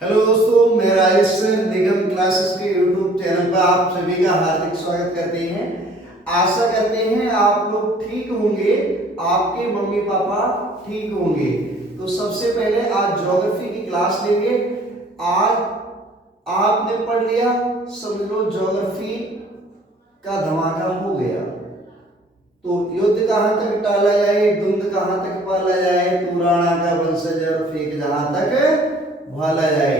Hello दोस्तों, मैं Rajesh sir निगम classes के यूट्यूब चैनल पर आप सभी का हार्दिक स्वागत करते हैं। आशा करते हैं आप लोग ठीक होंगे, आपके मम्मी पापा ठीक होंगे। तो सबसे पहले आज ज्योग्राफी की क्लास लेंगे। आज आपने पढ़ लिया, समझ लो ज्योग्राफी का धमाका हो गया। तो युद्ध कहाँ तक टाला जाए, धुंध कहाँ तक पाला जाए, पुराना का वंशज और फेंक जहां तक भाला जाए।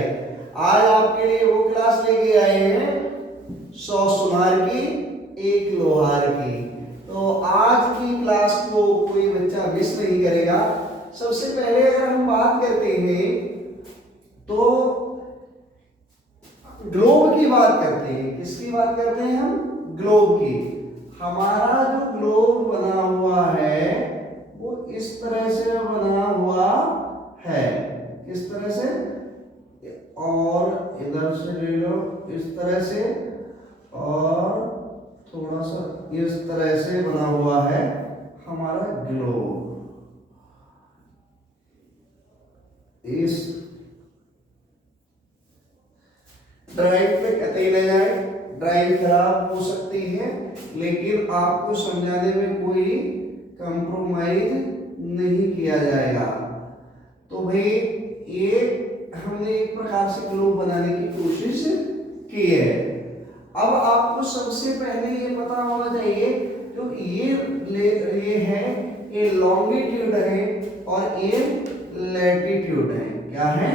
आज आपके लिए वो क्लास लेके आए हैं 100 सुनार की एक लोहार की। तो आज की क्लास को कोई बच्चा मिस नहीं करेगा। सबसे पहले अगर हम बात करते हैं तो ग्लोब की बात करते हैं। किसकी बात करते हैं हम? ग्लोब की। हमारा जो ग्लोब बना हुआ है वो इस तरह से बना हुआ है। किस तरह से? और इधर से ले लो इस तरह से, और थोड़ा सा इस तरह से बना हुआ है हमारा ग्लोब। इस ड्राइंग पे कतई न जाए, ड्राइंग खराब हो सकती है, लेकिन आपको समझाने में कोई कंप्रोमाइज नहीं किया जाएगा। तो भाई ये हमने एक प्रकार से ग्लोब बनाने की कोशिश की है। अब आपको सबसे पहले ये पता होना चाहिए जो ये है, ये लॉन्गिट्यूड है और ये लैटिट्यूड है। क्या है?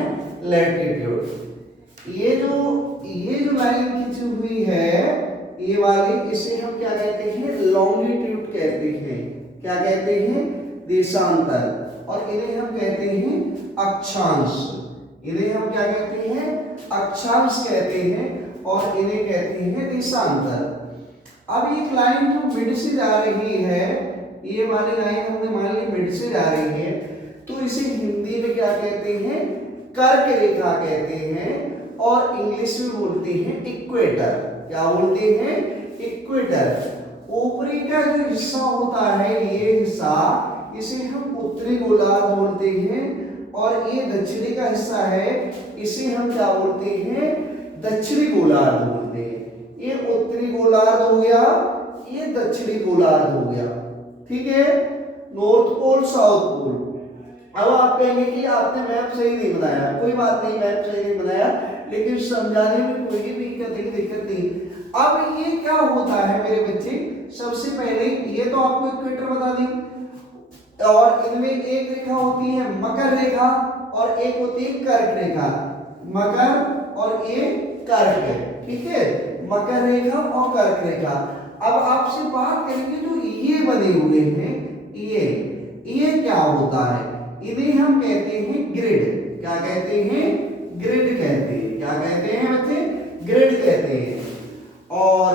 लैटिट्यूड। ये जो लाइन खींची हुई है ये वाली, इसे हम क्या कहते हैं? लॉन्गिट्यूड कहते हैं। क्या कहते हैं? देशांतर। और इन्हें हम कहते हैं अक्षांश। इन्हें हम क्या कहते हैं? अक्षांश कहते हैं, और इन्हें कहते हैं देशांतर। अब ये लाइन जो मिड से जा रही है, ये वाली लाइन हमने मान ली मिड से जा रही है, तो इसे हिंदी में क्या कहते हैं? कर्क रेखा कहते हैं, और इंग्लिश में बोलते हैं इक्वेटर। क्या बोलते हैं? इक्वेटर। ऊपरी का जो हिस्सा होता है, ये हिस्सा, इसे हम उत्तरी गोलार्ध बोलते हैं, और ये दक्षिणी का हिस्सा है, इसे हम क्या बोलते हैं? दक्षिणी गोलार्ध बोलते हैं। ये उत्तरी गोलार्ध हो गया, ये दक्षिणी गोलार्ध हो गया। ठीक है? North pole, south pole. अब आप कहेंगे कि आपने मैप सही नहीं बनाया। कोई बात नहीं, मैप सही नहीं बनाया, लेकिन समझाने में कोई भी दिक्कत नहीं। अब ये क्या होता है मेरे बच्चे? सबसे पहले ये तो आपको इक्वेटर बता दी, और इनमें एक रेखा होती है मकर रेखा, और एक होती है कर्क रेखा। मकर और ये कर्क है। ठीक है? मकर रेखा और कर्क रेखा। अब आपसे बात करेंगे जो ये बने हुए हैं, ये क्या होता है? इन्हें हम कहते हैं ग्रिड। क्या कहते हैं? ग्रिड कहते हैं। क्या कहते हैं बच्चे? ग्रिड कहते हैं। और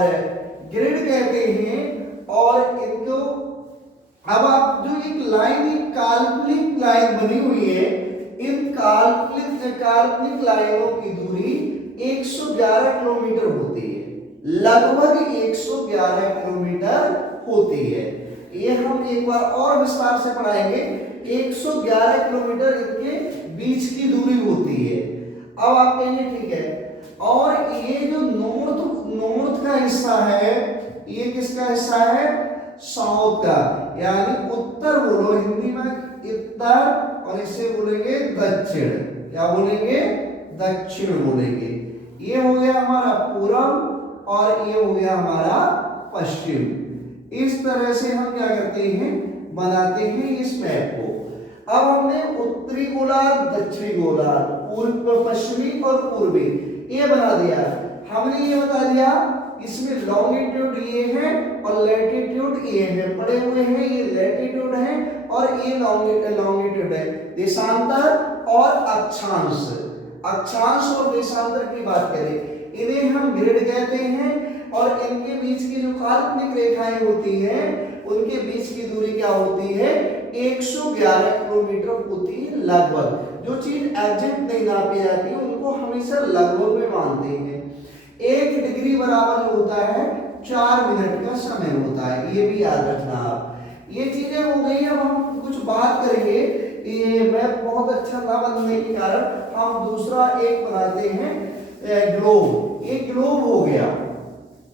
ग्रिड कहते हैं, और इनको अब आप जो एक लाइन, एक काल्पनिक लाइन बनी हुई है, इन काल्पनिक लाइनों की दूरी 111 किलोमीटर होती है। लगभग 111 किलोमीटर होती है। ये हम एक बार और विस्तार से पढ़ाएंगे। 111 किलोमीटर इनके बीच की दूरी होती है। अब आप कहेंगे ठीक है, और ये जो नॉर्थ का हिस्सा है, ये किसका हिस्सा है? साउथ का, यानी उत्तर बोलो हिंदी में उत्तर, और इसे बोलेंगे दक्षिण। क्या बोलेंगे? दक्षिण बोलेंगे। ये हो गया हमारा पूर्व, और ये हो गया हमारा पश्चिम। इस तरह से हम क्या करते हैं? बनाते हैं इस मैप को। अब हमने उत्तरी गोलार्ध, दक्षिणी गोलार्ध, पूर्व, पश्चिमी और पूर्वी ये बना दिया। हमने ये बता दिया इसमें लॉन्गिट्यूड ये है और लैटिट्यूड ये है। पड़े हुए हैं ये लैटिट्यूड है और ये लॉन्गिट्यूड है। देशांतर और अक्षांश। अक्षांश और देशांतर की बात करें, इन्हें हम ग्रिड कहते हैं, और इनके बीच की जो काल्पनिक रेखाएं होती हैं, उनके बीच की दूरी क्या होती है? 111 किलोमीटर होती है लगभग। जो चीज एग्जैक्ट नहीं नापी जाती है उनको हमेशा लगभग में मानते हैं। 1 डिग्री बराबर जो होता है 4 मिनट का समय होता है, ये भी याद रखना आप। ये चीजें हो गई। अब हम कुछ बात करेंगे ये मैप बहुत अच्छा ना बनने के कारण हम दूसरा एक बनाते हैं ग्लोब। ये ग्लोब हो गया।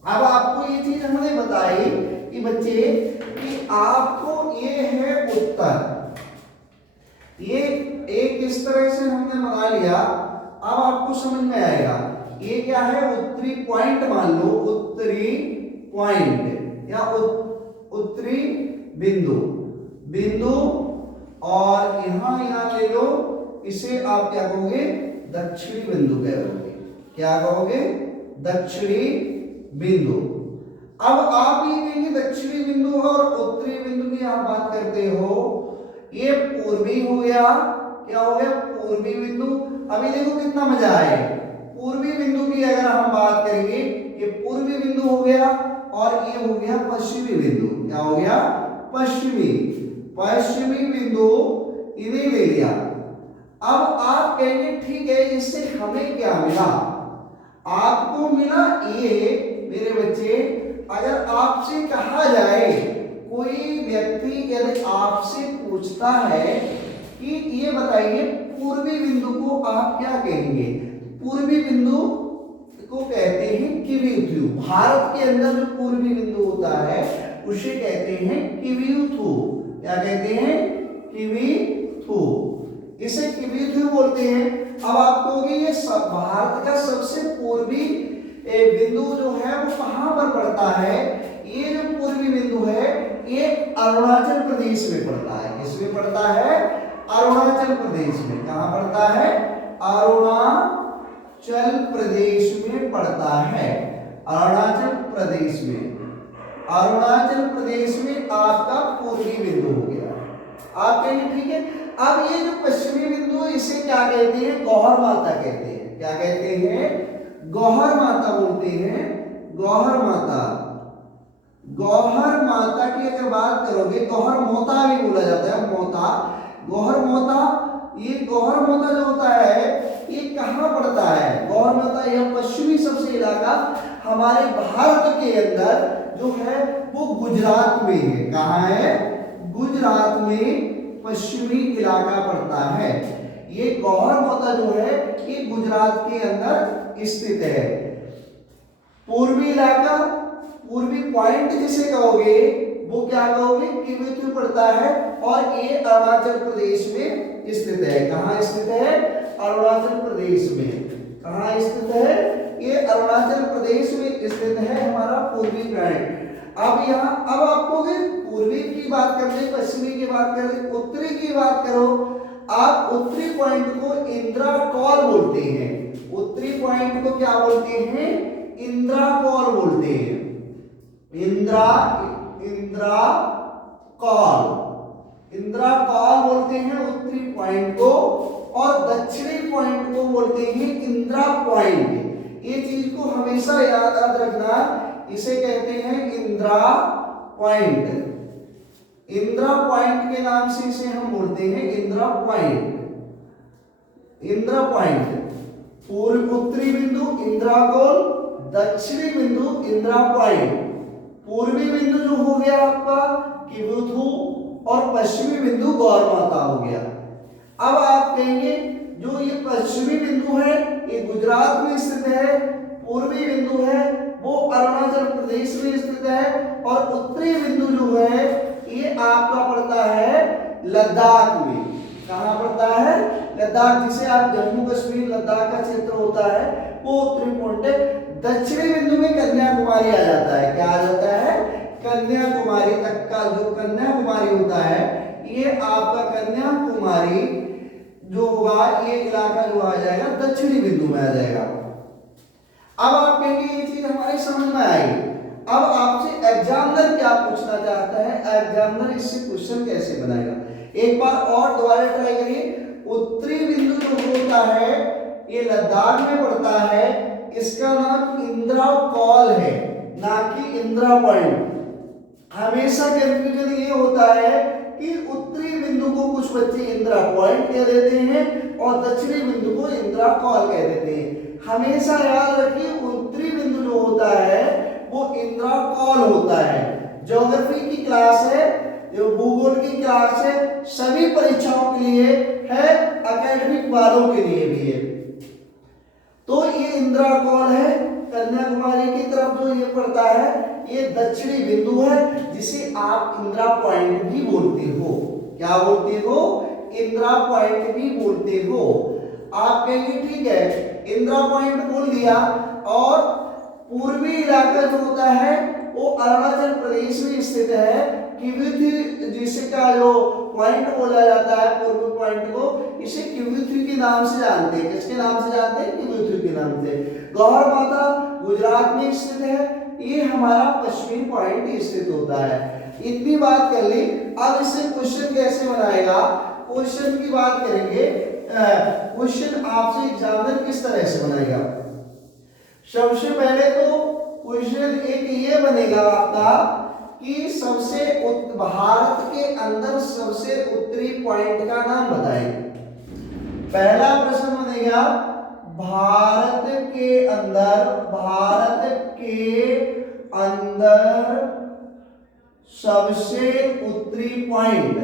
अब आपको ये चीज हमने बताई कि बच्चे कि आपको ये है उत्तर, ये एक इस तरह से हमने बना लिया। अब आपको समझ में आएगा ये क्या है, उत्तरी पॉइंट मान लो, उत्तरी पॉइंट या उत्तरी बिंदु, बिंदु, और यहां ले लो, इसे आप क्या कहोगे, दक्षिणी बिंदु कहोगे। क्या कहोगे, दक्षिणी बिंदु। अब आप ये कहेंगे दक्षिणी बिंदु और उत्तरी बिंदु की आप बात करते हो, ये पूर्वी हो गया। क्या हो गया, पूर्वी बिंदु। अभी देखो कितना मजा आए, पूर्वी बिंदु की अगर हम बात करेंगे, ये पूर्वी बिंदु हो गया और ये हो गया पश्चिमी बिंदु। क्या हो गया, पश्चिमी, पश्चिमी बिंदु, इन्हें ले लिया। अब आप कहेंगे ठीक है, इससे हमें क्या मिला, आपको मिला ये। मेरे बच्चे, अगर आपसे कहा जाए, कोई व्यक्ति यदि आपसे पूछता है कि ये बताइए पूर्वी बिंदु को आप क्या कहेंगे, पूर्वी बिंदु को कहते हैं किवीथु। भारत के अंदर जो पूर्वी बिंदु होता है उसे कहते हैं किवीथु। क्या कहते हैं, किवीथु, इसे किवीथु बोलते हैं। अब आप कहोगे ये भारत का सबसे पूर्वी बिंदु जो है वो कहां पर पड़ता है, ये जो पूर्वी बिंदु है ये अरुणाचल प्रदेश में पड़ता है। किसमें पड़ता है, अरुणाचल प्रदेश में। कहां पड़ता है, अरुणाचल प्रदेश में पड़ता है, अरुणाचल प्रदेश में। अरुणाचल प्रदेश में आपका पूर्वी बिंदु हो गया। आप कहेंगे ठीक है। अब ये जो पश्चिमी बिंदु, इसे क्या कहते हैं, गौहर माता कहते हैं। क्या कहते हैं, गौहर माता बोलते हैं, गौहर माता। गौहर माता की अगर बात करोगे, गौहर मोता भी बोला जाता है, मोता, गौहर मोता। ये गौहर मोता जो होता है ये कहां पड़ता है, गौहर मोता यह पश्चिमी सबसे इलाका हमारे भारत के अंदर जो है वो गुजरात में है। कहां है, गुजरात में पश्चिमी इलाका पड़ता है। ये गौहर मोता जो है ये गुजरात के अंदर स्थित है। पूर्वी इलाका, पूर्वी पॉइंट जिसे कहोगे वो क्या कहोगे, किवीथु पड़ता है और ये अरुणाचल प्रदेश में स्थित है। कहां स्थित है, अरुणाचल प्रदेश में। कहां स्थित है, ये अरुणाचल प्रदेश में स्थित है हमारा पूर्वी पॉइंट। अब यहाँ, अब आपको पूर्वी की बात कर ले, पश्चिमी की बात कर ले, उत्तरी की बात करो। आप उत्तरी पॉइंट को इंदिरा कौल बोलते हैं। उत्तरी पॉइंट को क्या बोलते हैं, इंदिरा कौल बोलते हैं। इंदिरा, इंदिरा कौल, इंदिरा कौल बोलते हैं उत्तरी पॉइंट को, और दक्षिणी पॉइंट को बोलते हैं इंदिरा पॉइंट। ये चीज को हमेशा याद रखना, इसे कहते हैं इंदिरा पॉइंट। इंदिरा पॉइंट के नाम से इसे हम बोलते हैं इंदिरा पॉइंट। इंदिरा पॉइंट, पूर्व उत्तरी बिंदु इंदिरा कौल, दक्षिणी बिंदु इंदिरा पॉइंट। पूर्वी बिंदु जो हो गया आपका किवीथु, और पश्चिमी बिंदु गौर माता हो गया। अब आप कहेंगे जो ये पश्चिमी बिंदु है ये गुजरात में स्थित है, पूर्वी बिंदु है वो अरुणाचल प्रदेश में स्थित है, और उत्तरी बिंदु जो है ये आपका पड़ता है लद्दाख में। कहां पड़ता है, लद्दाख, जिसे आप जम्मू कश्मीर लद्दाख का क्षेत्र होता है वो उत्तरी पॉइंट है। दक्षिणी बिंदु में कन्याकुमारी आ जाता है। क्या आ जाता है, कन्याकुमारी तक का जो कन्याकुमारी होता है ये आपका कन्याकुमारी जो होगा, ये इलाका जो आ जाएगा दक्षिणी बिंदु में आ जाएगा। अब आप कहेंगे ये चीज हमारी समझ में आई। अब आपसे एग्जामिनर क्या पूछना चाहता है, एग्जामिनर इससे क्वेश्चन कैसे बनाएगा, एक बार और दोबारा ट्राई करिए। उत्तरी बिंदु जो होता है ये लद्दाख में पड़ता है, इसका नाम इंदिरा कौल है, ना कि इंदिरा पॉइंट। हमेशा कंफ्यूजन ये होता है कि उत्तरी बिंदु को कुछ बच्चे इंदिरा पॉइंट कह देते हैं और दक्षिणी बिंदु को इंदिरा कौल कह देते हैं। हमेशा याद रखिए उत्तरी बिंदु जो होता है वो इंदिरा कौल होता है। ज्योग्राफी की क्लास है जो भूगोल की क्लास है सभी परीक्षाओं के लिए है, एकेडमिक वालों के लिए भी है। तो ये इंदिरा कॉल है, कन्याकुमारी की तरफ जो ये पड़ता है ये दक्षिणी बिंदु है, जिसे आप इंदिरा पॉइंट भी बोलते हो। क्या बोलते हो? इंदिरा पॉइंट भी बोलते हो। आप कहेंगे ठीक है इंदिरा पॉइंट बोल दिया, और पूर्वी इलाका जो होता है वो अरुणाचल प्रदेश में स्थित है। किविथु जिसका जो पॉइंट बोला जाता है पूर्वी पॉइंट को, इसे किविथु के नाम से जानते हैं। किसके नाम से जानते हैं? किविथु के नाम से। गौर माता गुजरात में स्थित है, ये हमारा पश्चिमी पॉइंट स्थित होता है। इतनी बात कर ली। अब इससे क्वेश्चन कैसे बनाएगा, क्वेश्चन की बात करेंगे। क्वेश्चन आपसे एग्जामिनर किस तरह से बनाएगा? सबसे पहले तो क्वेश्चन एक ये बनेगा आपका कि भारत के अंदर सबसे उत्तरी पॉइंट का नाम बताएं। पहला प्रश्न बनेगा भारत के अंदर सबसे उत्तरी पॉइंट,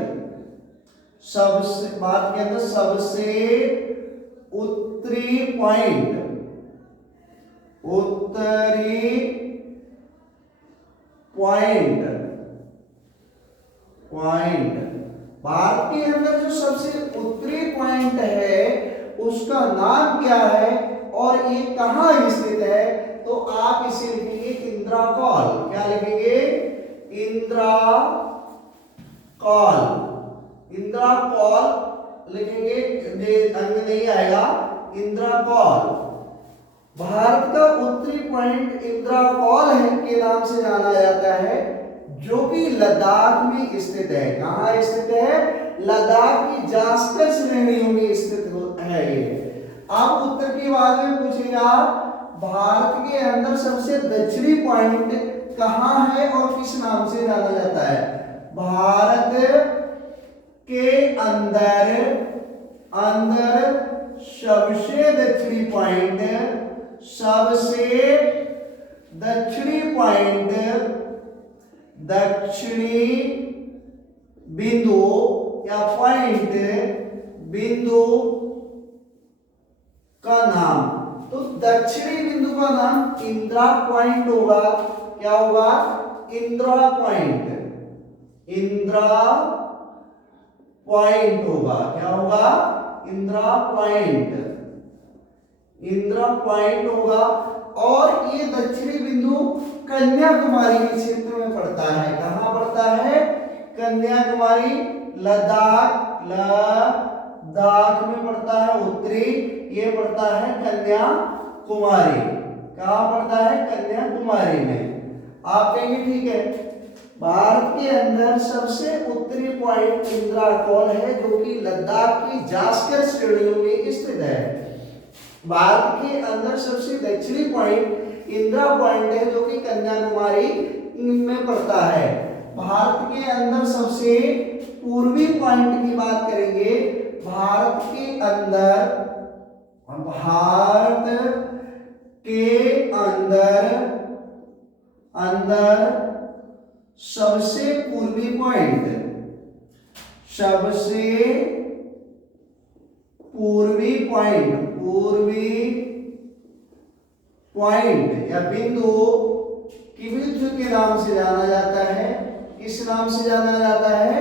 भारत के अंदर सबसे उत्तरी पॉइंट, उत्तरी पॉइंट, भारत के अंदर जो सबसे उत्तरी पॉइंट है उसका नाम क्या है और ये कहां स्थित है? तो आप इसे लिखेंगे इंदिरा कॉल। क्या लिखेंगे? इंदिरा कॉल। इंदिरा कॉल लिखेंगे, अंग नहीं आएगा, इंदिरा कॉल। भारत का उत्तरी पॉइंट इंदिरा कॉल है के नाम से जाना जाता है, जो कि लद्दाख में स्थित है। कहां स्थित है? लद्दाख की जास्कर श्रेणियों में स्थित है ये। अब उत्तर के बाद में पूछेगा भारत के अंदर सबसे दक्षिणी पॉइंट कहां है और किस नाम से जाना जाता है? भारत के अंदर सबसे दक्षिणी पॉइंट, सबसे दक्षिणी पॉइंट, दक्षिणी बिंदु या पॉइंट बिंदु का नाम। तो दक्षिणी बिंदु का नाम इंदिरा पॉइंट होगा। क्या होगा? इंदिरा पॉइंट। इंदिरा पॉइंट होगा। क्या होगा? इंदिरा पॉइंट। इंदिरा पॉइंट होगा। और ये दक्षिणी बिंदु कन्याकुमारी के क्षेत्र में पड़ता है। कहां पड़ता है? कन्याकुमारी, लद्दाख में पड़ता है उत्तरी, ये पड़ता है कन्याकुमारी। कहां पड़ता है? कन्याकुमारी में। आप कहेंगे ठीक है भारत के अंदर सबसे उत्तरी पॉइंट इंदिरा कॉल है, जो कि लद्दाख की जास्कर श्रेणियों में स्थित है। भारत के अंदर सबसे दक्षिणी पॉइंट इंदिरा पॉइंट है, जो कि कन्याकुमारी में पड़ता है। भारत के अंदर सबसे पूर्वी पॉइंट की बात करेंगे। भारत के अंदर सबसे पूर्वी पॉइंट, या बिंदु किविथु के नाम से जाना जाता है। किस नाम से जाना जाता है?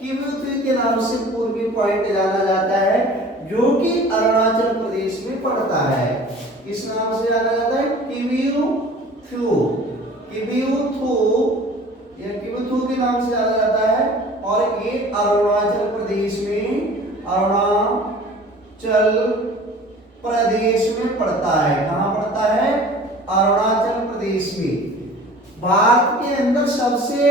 किविथु के नाम से पूर्वी पॉइंट जाना जाता है, जो कि अरुणाचल प्रदेश में पड़ता है। किस नाम से जाना जाता है? किविथु या किविथु के नाम से जाना जाता है। और ये अरुणाचल प्रदेश में पड़ता है। कहां पड़ता है? अरुणाचल प्रदेश में। भारत के अंदर सबसे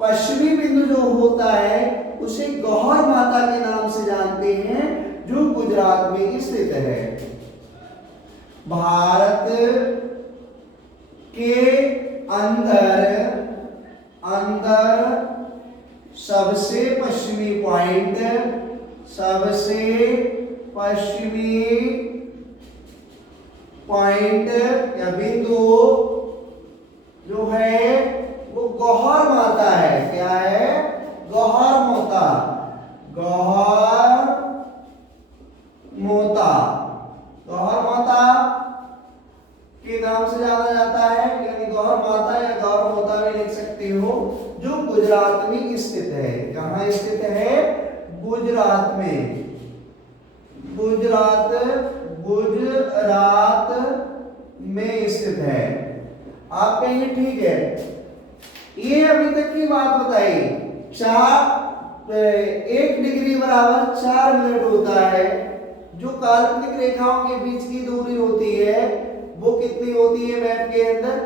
पश्चिमी बिंदु जो होता है उसे गौहर माता के नाम से जानते हैं, जो गुजरात में स्थित है। भारत के अंदर सबसे पश्चिमी पॉइंट या बिंदु जो है वो गौहर माता है, क्या है, गौहर मोता, गौहर मोता, गौहर माता के नाम से जाना जाता है, यानी गौहर माता या गौहर मोता भी लिख सकते हो, जो गुजरात में स्थित है। कहाँ स्थित है, गुजरात में, गुजरात में स्थित है। आप कहेंगे ठीक है, ये अभी तक की बात बताई, 1 डिग्री बराबर 4 मिनट होता है। जो काल्पनिक रेखाओं के बीच की दूरी होती है वो कितनी होती है मैप के अंदर,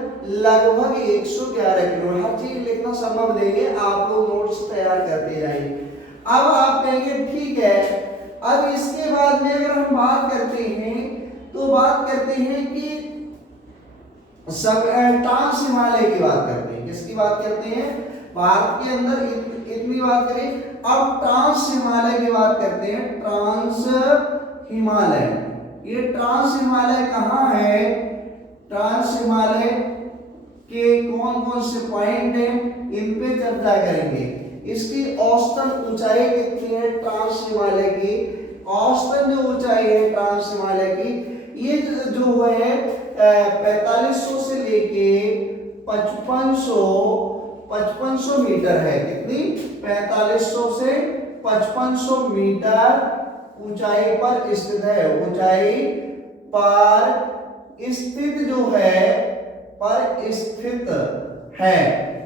लगभग 111 किलोमीटर। हर चीज लिखना संभव नहीं है, आप लोग नोट्स तैयार करते जाइए। अब आप कहेंगे ठीक है, अब इसके बाद में अगर हम बात करते हैं तो बात करते हैं कि सब ट्रांस हिमालय की बात करते हैं। किसकी बात करते हैं, भारत के अंदर इतनी बात करें। अब ट्रांस हिमालय की बात करते हैं, ट्रांस हिमालय। ये ट्रांस हिमालय कहाँ है, ट्रांस हिमालय के कौन कौन से पॉइंट हैं, इन पे चर्चा करेंगे। इसकी औसतन ऊंचाई कितनी है ट्रांस हिमालय की, औसतन जो ऊंचाई है ट्रांस हिमालय की, ये जो है 4500 से लेके 5500 मीटर है। कितनी, 4500 से 5500 मीटर ऊंचाई पर स्थित है, ऊंचाई पर स्थित जो है, पर स्थित है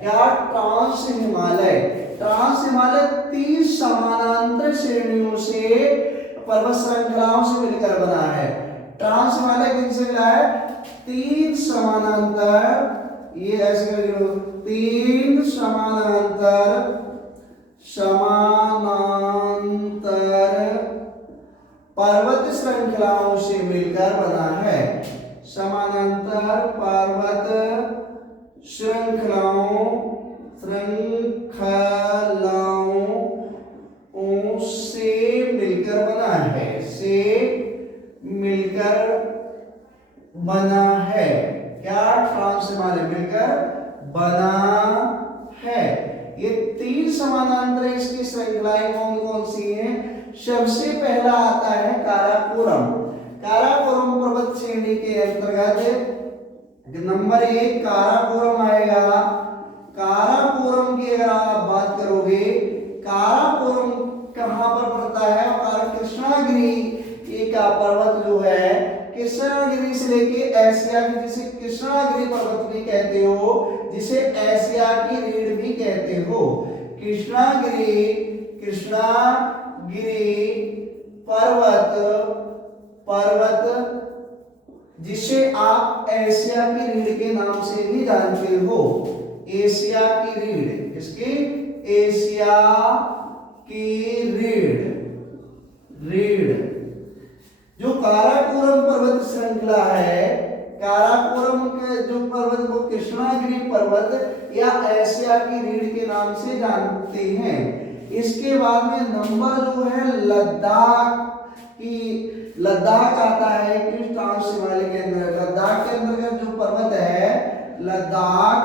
क्या, ट्रांस हिमालय। ट्रांस हिमालय 30 समानांतर श्रेणियों से, पर्वत श्रृंखलाओं से मिलकर बना है। ट्रांस हिमालय किनसे मिला है, 3 समानांतर, ये ऐसे करके 3 समानांतर पर्वत श्रृंखलाओं से मिलकर बना है। समानांतर पर्वत श्रृंखलाओं से मिलकर बना है, से मिलकर बना है। क्या, ट्रांस हिमालय मिलकर बना है। ये 3 समानांतर इसकी श्रृंखलाएं कौन कौन सी हैं, सबसे पहला आता है काराकोरम। काराकोरम पर्वत श्रेणी के अंतर्गत नंबर 1 काराकोरम आएगा। काराकोरम की अगर आप बात करोगे, काराकोरम कहां पर पड़ता है, और कृष्णागिरी का पर्वत जो है, कृष्णागिरी से लेके एशिया की, जिसे कृष्णागिरी पर्वत भी कहते हो, जिसे एशिया की रीढ़ भी कहते हो। कृष्णागिरी पर्वत जिसे आप एशिया की रीढ़ के नाम से भी जानते हो। एशिया की रीढ़, इसकी एशिया की रीढ़ जो काराकोरम पर्वत श्रृंखला है, काराकोरम के जो पर्वत को कृष्णागिरी पर्वत या एशिया की रीढ़ के नाम से जानते हैं। इसके बाद में नंबर जो है लद्दाख आता है कि ट्रांस हिमालय के अंदर। लद्दाख के अंदर जो पर्वत है लद्दाख,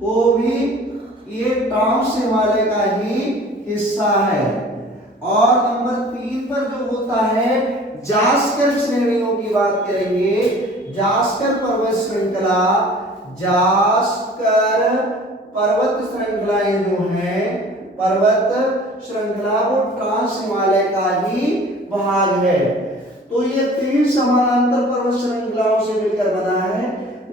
वो भी ये ट्रांस हिमालय का ही हिस्सा है। और नंबर 3 पर जो होता है जास्कर श्रेणियों की बात करेंगे। जास्कर पर्वत श्रृंखला, जास्कर पर्वत श्रृंखलाएं जो हैं, पर्वत श्रृंखला वो ट्रांस हिमालय का ही भाग है। तो ये 3 समानांतर पर्वत श्रृंखलाओं से मिलकर बना है।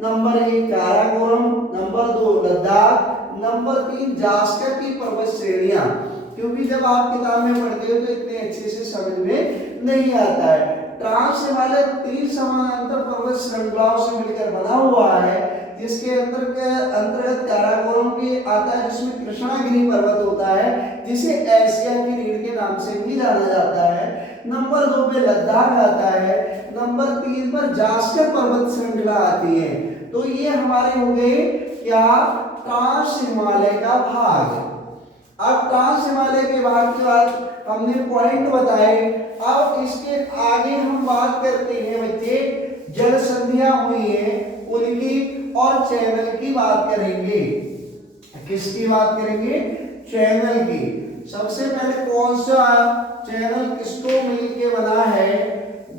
Number 1 Karakoram, number 2 Ladakh, number 3 Zanskar की पर्वत श्रेणियां। क्योंकि जब आप किताब में पढ़ते हो तो इतने अच्छे से समझ में नहीं आता है। ट्रांस हिमालय 3 समानांतर पर्वत श्रृंखलाओं से मिलकर बना हुआ है, जिसके अंतर्गत काराकोरम भी आता है, जिसमें कृष्णागिरी पर्वत होता है, जिसे एशिया की रीढ़ के नाम से भी जाना जाता है। नंबर 2 पे लद्दाख आता है, नंबर 3 पर जास्कर पर्वत श्रृंखला आती है। तो ये हमारे हो गए क्या, ट्रांस हिमालय का भाग। अब ट्रांस हिमालय के भाग के बाद हमने पॉइंट बताए। अब इसके आगे हम बात करते हैं बच्चे, जल संधियां हुई हैं उनकी और चैनल की बात करेंगे। किसकी बात करेंगे? चैनल की। सबसे पहले कौन सा चैनल किसको मिलके बना है?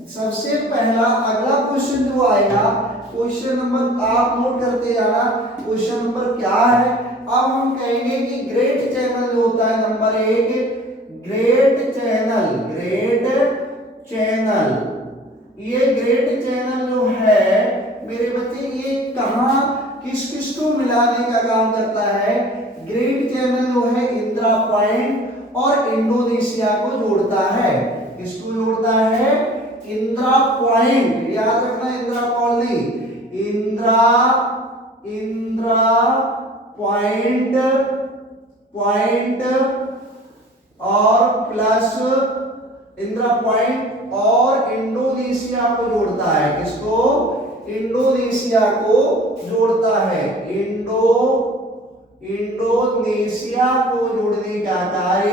सबसे पहला अगला क्वेश्चन जो आएगा, क्वेश्चन नंबर आप नोट करते जाना, क्वेश्चन नंबर क्या है। अब हम कहेंगे कि ग्रेट चैनल जो होता है, number 1 great channel, great channel. ये ग्रेट चैनल जो है मेरे बच्चे, ये कहां किस किस को मिलाने का काम करता है? ग्रेट चैनल जो है इंदिरा पॉइंट और इंडोनेशिया को जोड़ता है। किसको जोड़ता है? इंदिरा पॉइंट, याद रखना, Indira colony, Indira point, point और प्लस इंदिरा पॉइंट और इंडोनेशिया को जोड़ता है। किसको? इंडोनेशिया को जोड़ता है। इंडोनेशिया को जोड़ने का कार्य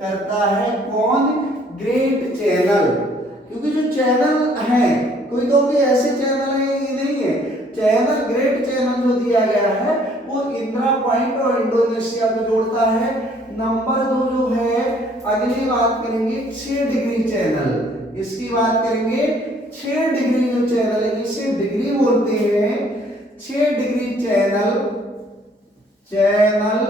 करता है कौन? Great channel. क्योंकि जो चैनल है, कोई तो भी ऐसे चैनल है ये नहीं है, चैनल ग्रेट चैनल जो दिया गया है वो इंदिरा पॉइंट और इंडोनेशिया को जोड़ता है। नंबर 2 जो है, अगली बात करेंगे 6 डिग्री चैनल। इसकी बात करेंगे 6 डिग्री जो चैनल है, इसे डिग्री बोलते हैं। 6 डिग्री चैनल, चैनल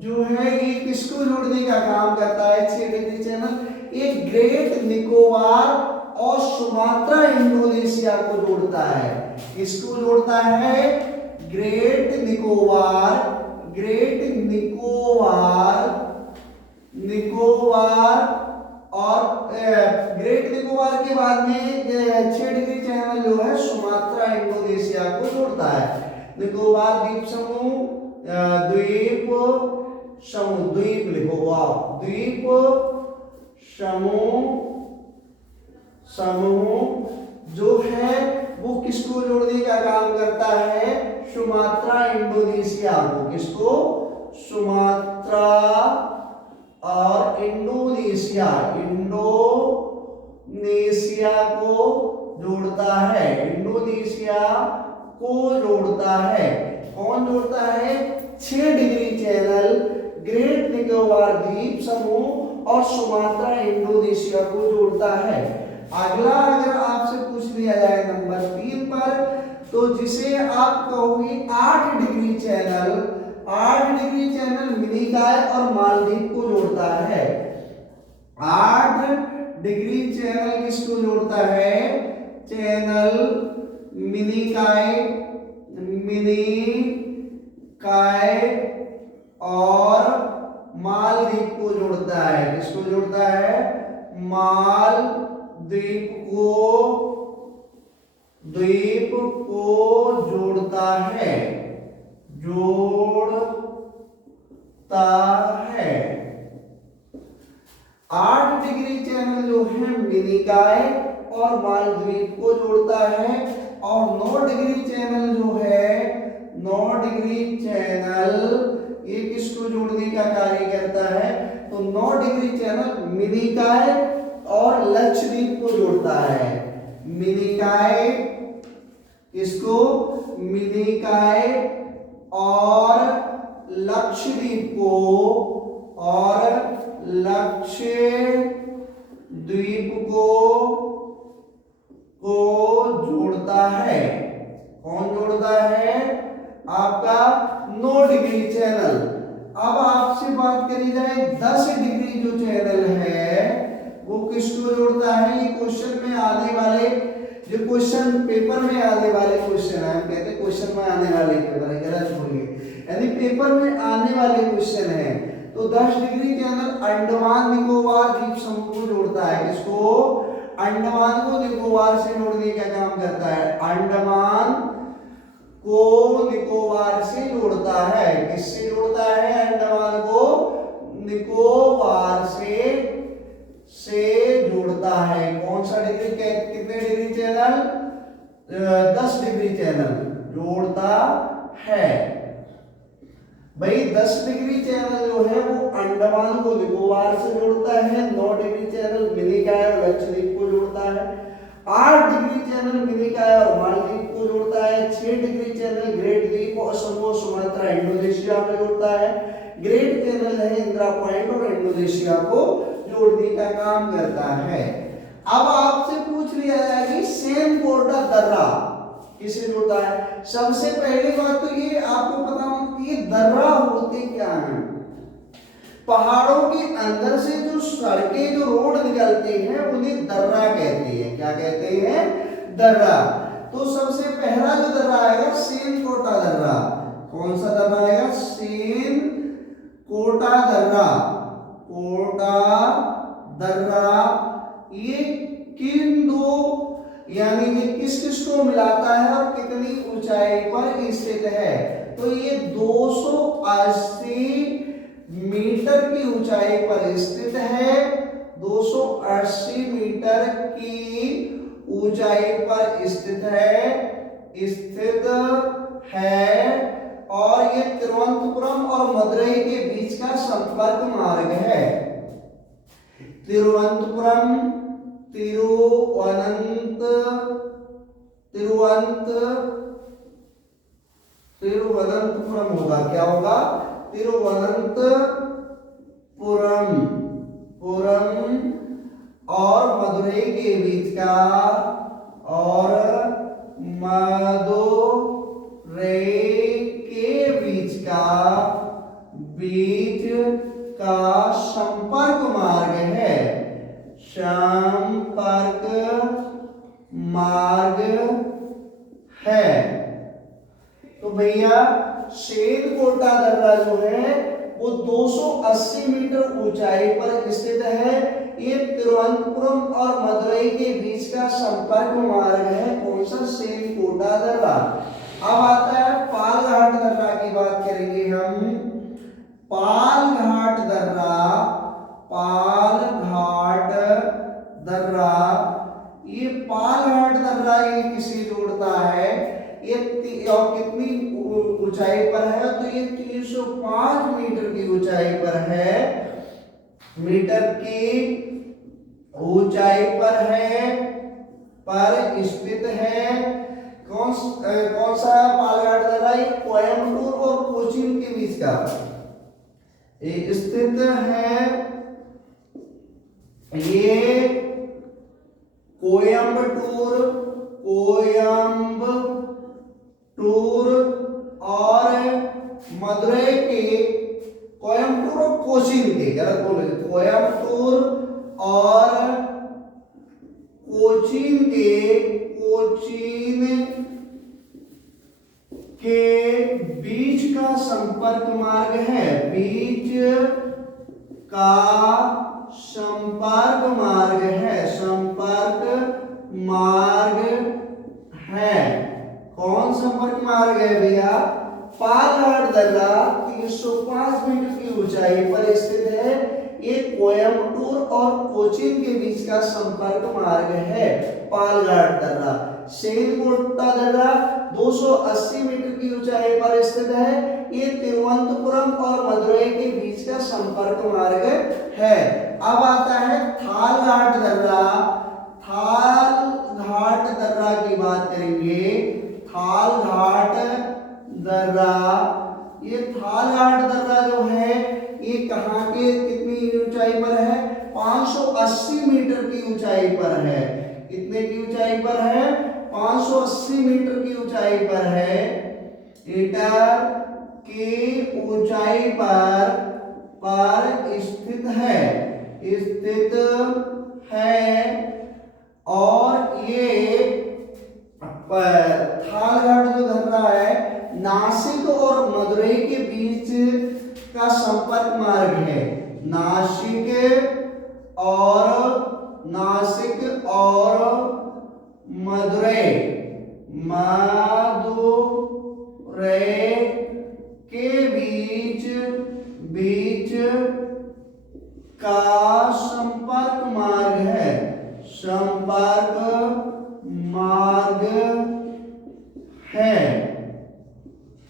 जो है ये किसको जोड़ने का काम करता है? 6 डिग्री चैनल एक ग्रेट निकोबार और सुमात्रा इंडोनेशिया को जोड़ता है। किसको जोड़ता है? ग्रेट निकोबार, ग्रेट निकोबार, निकोबार और ग्रेट निकोबार के बाद में 6 डिग्री चैनल जो है सुमात्रा इंडोनेशिया को जोड़ता है। निकोबार द्वीप समूह, द्वीप समूह, द्वीप लिखो, वाह, द्वीप समूह, समूह जो है वो किसको जोड़ने का काम करता है? सुमात्रा इंडोनेशिया को। किसको? सुमात्रा और इंडोनेशिया, इंडोनेशिया को जोड़ता है। इंडोनेशिया को जोड़ता है। कौन जोड़ता है? 6 डिग्री चैनल ग्रेट निकोबार द्वीप समूह और सुमात्रा इंडोनेशिया को जोड़ता है। अगला अगर आपसे पूछ लिया जाए नंबर 3 पर, तो जिसे आप कहोगे 8 degree channel, 8 degree channel Minicoy और मालदीव को जोड़ता है। 8 डिग्री चैनल किसको जोड़ता है? चैनल मिनिकॉय, मिनिकॉय और मालदीव को जोड़ता है। किसको जोड़ता है? मालदीव को, द्वीप को जोड़ता है, जोड़ता है। 8 डिग्री चैनल जो है मिनिकॉय और मालदीव को जोड़ता है, और 9 डिग्री चैनल जो है, 9 डिग्री चैनल ये किसको जोड़ने का कार्य करता है? तो 9 डिग्री चैनल मिनिकॉय और लक्षद्वीप को जोड़ता है। मिनिकॉय किसको? मिनिकॉय और लक्षद्वीप को, और लक्षद्वीप को जोड़ता है। कौन जोड़ता है? आपका 9 डिग्री चैनल। अब आपसे बात करी जाए 10 डिग्री जो चैनल है वो किसको जोड़ता है? ये क्वेश्चन में आने वाले, जो क्वेश्चन पेपर में आने वाले क्वेश्चन है, हम कहते हैं क्वेश्चन में आने वाले पेपर है, गलत बोलिए, यानी पेपर में आने वाले क्वेश्चन है। तो 10 डिग्री चैनल अंडमान निकोबार द्वीप समूह को जोड़ता है। किसको? अंडमान को निकोबार से जोड़ने का काम करता है। अंडमान को निकोबार से जोड़ता है। किससे जोड़ता है? अंडमान को निकोबार से जोड़ता है। कौन सा डिग्री, कितने डिग्री चैनल? 10 डिग्री चैनल जोड़ता है। भाई 10 डिग्री चैनल जो है वो अंडमान को निकोबार से जोड़ता है, 9 डिग्री चैनल मिनिकॉय और लक्षद्वीप को जोड़ता है, 8 डिग्री चैनल मिनिकॉय और मालदीव को जोड़ता है, 6 ये डिग्री चैनल ग्रेट द्वीप और समूह सुमात्रा इंडोनेशिया को जोड़ता है। ग्रेट चैनल है इंदिरा पॉइंट और इंडोनेशिया को जोड़ने का काम करता है। अब आपसे पूछ लिया जाए कि सेनकोटा दर्रा किसे जोड़ता है। सबसे पहली बात तो ये आपको पता हो कि ये दर्रा होते क्या हैं। पहाड़ों के अंदर से जो सड़कें जो रोड निकलते हैं उन्हें दर्रा कहते हैं। क्या कहते हैं? दर्रा। तो सबसे पहला जो दर्रा आएगा सेनकोटा दर्रा। कौन सा दर्रा आएगा? सेनकोटा दर्रा। कोटा दर्रा ये किन दो यानी कि किस किस को मिलाता है और कितनी ऊंचाई पर स्थित है? तो ये 280 मीटर की ऊंचाई पर स्थित है। 280 मीटर की ऊंचाई पर स्थित है और ये तिरुवनंतपुरम और मदुरई के बीच का संपर्क मार्ग है। तिरुवनंतपुरम होगा, क्या होगा? तिरुवनंतपुरम और मदुरई के बीच का संपर्क मार्ग है। तो भैया सेनकोटा दर्रा जो है वो 280 मीटर ऊंचाई पर स्थित है। ये तिरुवनंतपुरम और मदुरई के बीच का संपर्क मार्ग है। कौन सा? सेनकोटा दर्रा। अब आता है पालघाट दर्रा की बात करेंगे हम। पालघाट दर्रा ये पालघाट दर्रा ये किसे जोड़ता है? ये और कितनी ऊंचाई पर है? तो ये 305 मीटर की ऊंचाई पर है। पर स्थित है। कौन सा पालघाट दर्रा? ये कोयम्बटूर और कोचीन के बीच का स्थित है। ये कोयम्बटूर और मदुरई के कोयम्बटूर और कोचीन के, गलत बोले, कोयम्बटूर और कोचीन के बीच का संपर्क मार्ग है। कौन संपर्क मार्ग है भैया? पालघाट दर्रा 305 मीटर की ऊंचाई पर स्थित है। ये कोयम्बटूर और कोचीन के बीच का संपर्क मार्ग है पालघाट दर्रा। सेनकोटा दर्रा 280 मीटर की ऊंचाई पर स्थित है। ये तिरुवनंतपुरम और मदुरई के बीच का संपर्क मार्ग है। अब आता है थालघाट दर्रा। थालघाट दर्रा की बात करेंगे। थालघाट दर्रा, ये थालघाट दर्रा जो है ये कहाँ के कितनी ऊंचाई पर है? 580 मीटर की ऊंचाई पर है। कितने की ऊंचाई पर है? 580 मीटर की ऊंचाई पर है। मीटर की ऊंचाई पर स्थित है और ये थालघाट जो दर्रा है नासिक और मदुरई के बीच का संपर्क मार्ग है। नासिक और मदुरई के बीच का संपर्क मार्ग है।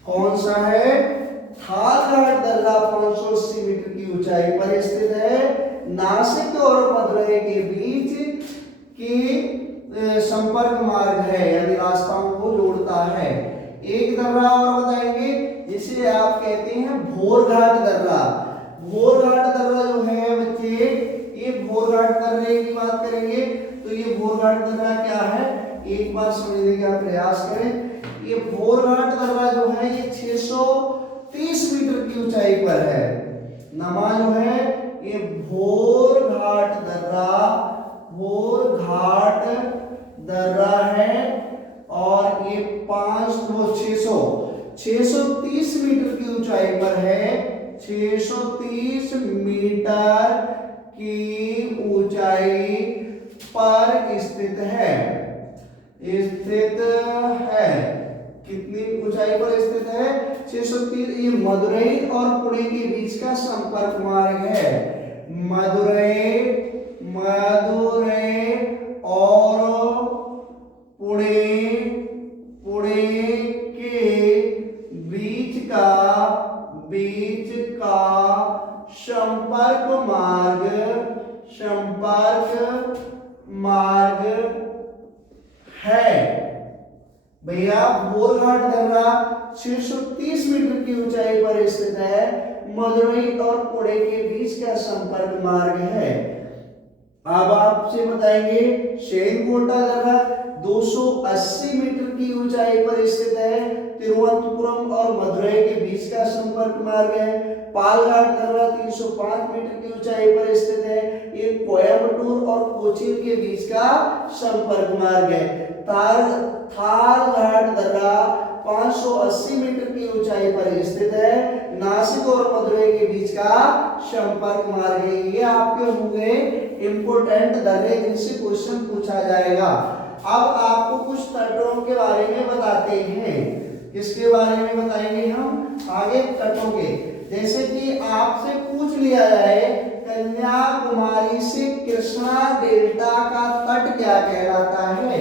कौन सा है? थालघाट दर्रा 580 मीटर की ऊंचाई पर स्थित है। नासिक और मदुरई के बीच की संपर्क मार्ग है, यानी रास्ताओं को जोड़ता है। एक दर्रा और बताएंगे जिसे आप कहते हैं भोरघाट दर्रा। भोरघाट दर्रा जो है बच्चे, ये भोरघाट दर्रे की बात करेंगे तो ये भोरघाट दर्रा क्या है, एक बार समझने का प्रयास करें। ये भोरघाट दर्रा जो है ये 630 मीटर की ऊंचाई पर है। नमा जो है ये भोरघाट दर्रा है और ये 630 मीटर की ऊंचाई पर है। 630 मीटर की ऊंचाई पर स्थित है। कितनी ऊंचाई पर स्थित है? 630। ये मदुरई और पुणे के बीच का संपर्क मार्ग है। मदुरई और पुणे के बीच का संपर्क मार्ग है। भैया भोरघाट दर्रा 630 मीटर की ऊंचाई पर स्थित है, मदुरई और पुणे के बीच का संपर्क मार्ग है। अब आपसे बताएंगे शेनकोटा दर्रा 280 मीटर की ऊंचाई पर स्थित है, तिरुवनंतपुरम और मदुरई के बीच का संपर्क मार्ग है। पालघाट दर्रा 305 मीटर की ऊंचाई पर स्थित है, ये कोयम्बटूर और कोचीन के बीच का संपर्क मार्ग है। थारघाट दर्रा 580 मीटर की ऊंचाई पर स्थित है, नासिक और मदुरई के बीच का संपर्क मार्ग है। ये आपके होंगे इंपोर्टेंट दर्रे जिनसे क्वेश्चन पूछा जाएगा। अब आपको कुछ तटों के बारे में बताते हैं। किसके बारे में बताएंगे हम? आगे तटों के। जैसे कि आपसे पूछ लिया जाए कन्याकुमारी से कृष्णा डेल्टा का तट क्या कहलाता है,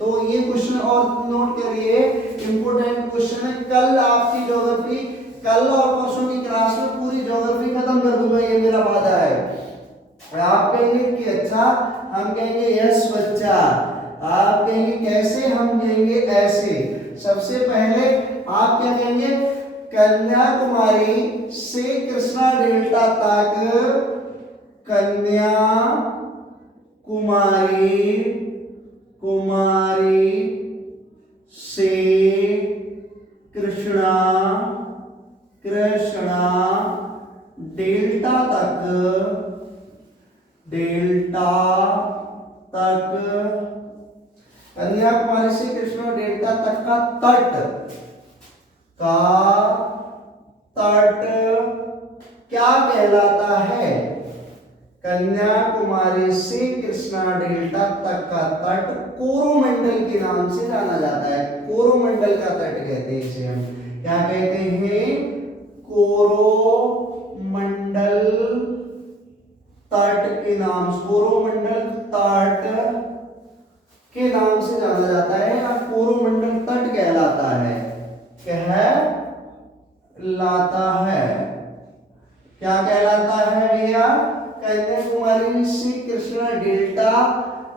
तो ये क्वेश्चन और नोट करिए, इंपोर्टेंट क्वेश्चन है। कल आपकी ज्योग्राफी, कल और परसों की क्लास में पूरी ज्योग्राफी खत्म कर दूंगा, ये मेरा वादा है। आप कहेंगे कि अच्छा, हम कहेंगे यस बच्चा। आप कहेंगे कैसे? हम कहेंगे ऐसे। सबसे पहले आप क्या कहेंगे? कन्याकुमारी से कृष्णा डेल्टा तक, कुमारी से कृष्णा डेल्टा तक, कन्याकुमारी से कृष्णा डेल्टा तक का तट क्या कहलाता है? कन्याकुमारी से कृष्णा डेल्टा तक का तट कोरोमंडल के नाम से जाना जाता है। कोरोमंडल का तट कहते हैं इसे हम। क्या कहते हैं? कोरोमंडल तट के नाम, कोरोमंडल तट के नाम से जाना जाता है या कोरोमंडल तट कहलाता है। क्या कहलाता है भैया? कन्याकुमारी से कृष्णा डेल्टा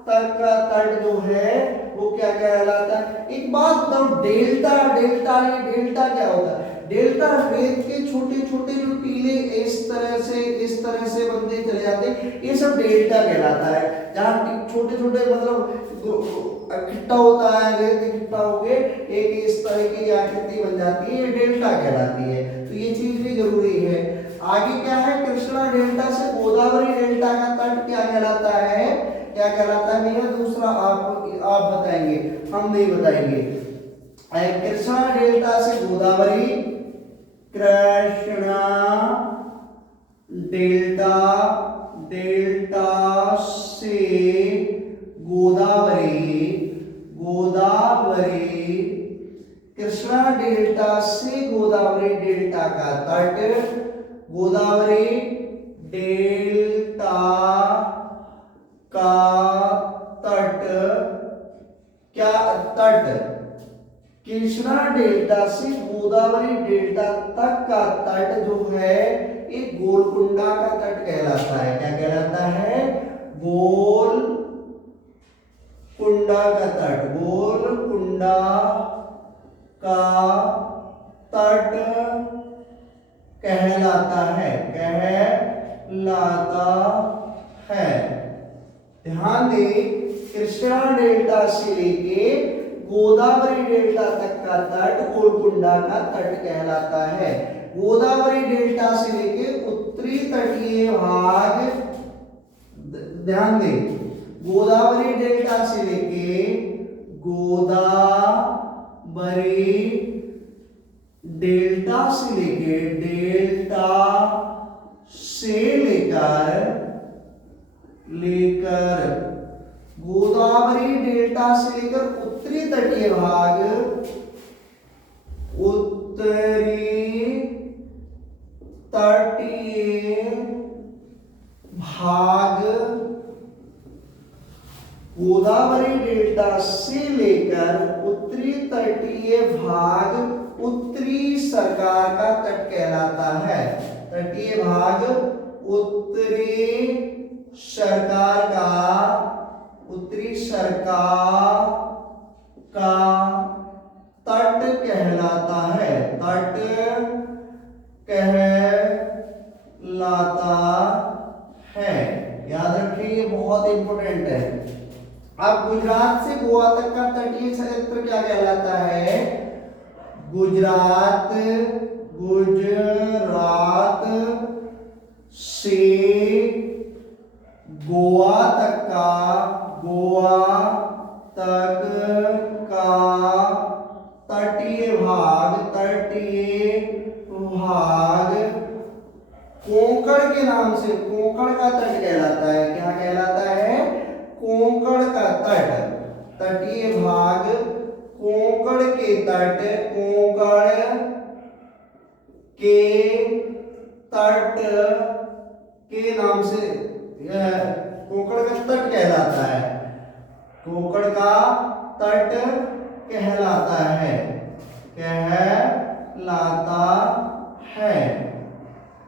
तक का तट जो है वो क्या कहलाता है? एक बात बताओ, डेल्टा ये डेल्टा क्या होता है? डेल्टा रेत के छोटे छोटे जो टीले इस तरह से बनते चले जाते हैं, ये सब डेल्टा कहलाता है। जहाँ छोटे छोटे मतलब इकट्ठा होता है, रेत इकट्ठा होके एक इस तरह की आकृति बन जाती है, ये डेल्टा कहलाती है। तो ये चीज भी जरूरी है। आगे क्या है? कृष्णा डेल्टा से गोदावरी डेल्टा का तट क्या कहलाता है? क्या कहलाता है भैया? दूसरा आप बताएंगे, हम नहीं बताएंगे। कृष्णा डेल्टा से गोदावरी, कृष्णा डेल्टा से गोदावरी, कृष्णा डेल्टा से गोदावरी डेल्टा का तट, गोदावरी डेल्टा का तट क्या? तट कृष्णा डेल्टा से गोदावरी डेल्टा तक का तट जो है एक गोलकुंडा का तट कहलाता है। क्या कहलाता है? गोलकुंडा का तट, गोलकुंडा का तट कहलाता है, कहलाता है। ध्यान दें, कृष्णा डेल्टा से लेके गोदावरी डेल्टा तक का तट गोलकुंडा का तट कहलाता है। गोदावरी डेल्टा से लेके उत्तरी तटीय भाग, ध्यान दें, गोदावरी डेल्टा से लेके गोदावरी डेल्टा से लेकर गोदावरी डेल्टा से लेकर उत्तरी तटीय भाग, गोदावरी डेल्टा से लेकर उत्तरी तटीय भाग उत्तरी सरकार का तट कहलाता है। तटीय भाग उत्तरी सरकार का तट कहलाता है, तट कहलाता है। याद रखिए, ये बहुत इंपॉर्टेंट है। अब गुजरात से गोवा तक का तटीय क्षेत्र क्या कहलाता है? गुजरात से गोवा तक का तटीय भाग कोंकण के नाम से, कोंकण का तट कहलाता है। क्या कहलाता है? कोंकण का तट। तटीय भाग कोंकण के तट, कोंकण के तट के नाम से कोंकण का तट कहलाता है। कोंकण का तट कहलाता है,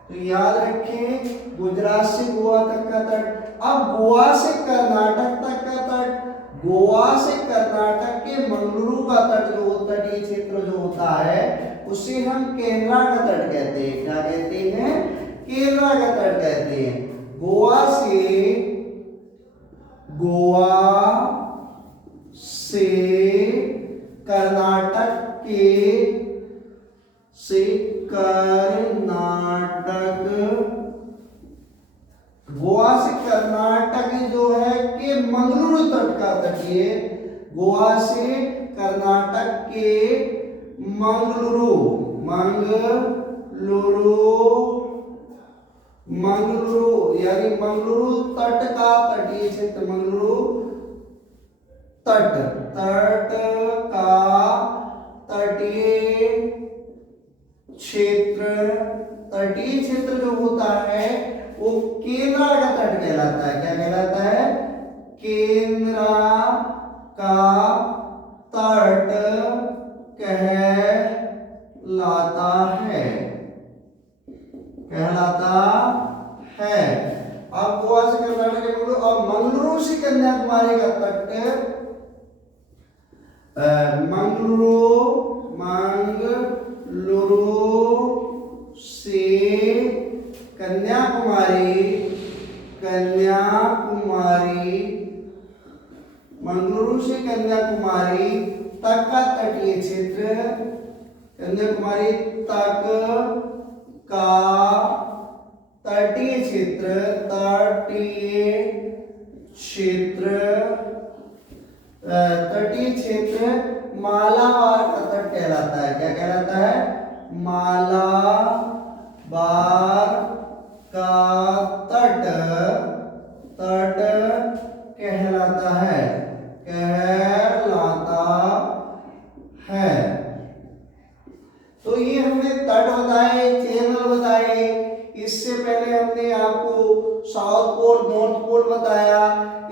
तो याद रखें, गुजरात से गोवा तक का तट। अब गोवा से कर्नाटक तक का तट, गोवा से कर्नाटक के मंगलुरु का तट, जो तटीय क्षेत्र जो होता है, उसे हम केंद्रा का तट कहते हैं। क्या कहते हैं? केंद्रा का तट कहते हैं। गोवा से कर्नाटक गोवा से कर्नाटक जो है के मंगलुरु तट का तटीय, गोवा से कर्नाटक के मंगलुरु यानी मंगलुरु तट का तटीय क्षेत्र, मंगलुरु तट का तटीय क्षेत्र जो होता है वो केंद्रा का तट कहलाता है। क्या कहलाता है? केंद्रा का तट कहलाता है। अब गोवा से कर्नाटक के बोलो, और मंगलुरु से कन्याकुमारी का तट, मंगलुरु से कन्याकुमारी मंगलुरु से कन्याकुमारी तक का तटीय क्षेत्र, कन्याकुमारी तक का तटीय क्षेत्र मालाबार का तट कहलाता है। क्या कहलाता है? मालाबार का तट कहलाता है, तो ये हमने तट बताए, चैनल बताए। इससे पहले हमने आपको साउथ पोल, नॉर्थ पोल बताया।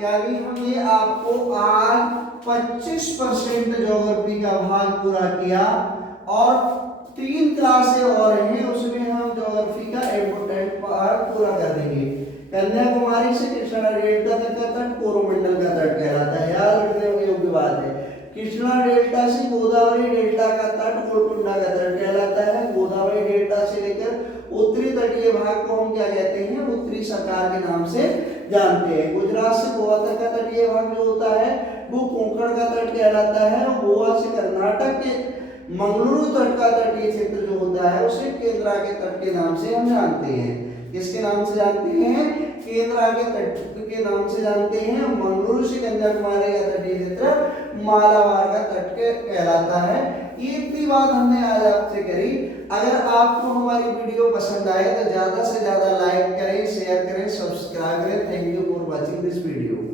यानी हमने आपको आज 25% ज्योग्राफी का भाग पूरा किया, और 3 क्लासें और हैं, उसमें हम ज्योग्राफी का इम्पोर्टेंट पार्ट पूरा कर देंगे। कन्याकुमारी से कृष्णा डेल्टा तक का तट कोरोमंडल का तट कहलाता है। याद रखने योग्य बात है। कृष्णा डेल्टा से गोदावरी डेल्टा का तट गोलकुंडा का तट कहलाता है। गोदावरी डेल्टा से लेकर उत्तरी तटीय भाग को हम क्या कहते हैं, उत्तरी सरकार के नाम से जानते हैं। गुजरात से गोवा तक का तटीय भाग जो होता है वो कोंकण का तट कहलाता है। और गोवा से कर्नाटक के मंगलुरु तट का तटीय क्षेत्र जो होता है उसे केंद्रा के तट के नाम से हम जानते हैं। किसके नाम से जानते हैं, केंद्रा के तट के नाम से जानते हैं। मंगलुरु से कन्याकुमारी का तटीय क्षेत्र मालाबार का तट के कहलाता है। ये इतनी बात हमने आज आपसे करी। अगर आपको हमारी वीडियो पसंद आए तो ज्यादा से ज्यादा लाइक करें, शेयर करें, सब्सक्राइब करें। Thank you for watching this video.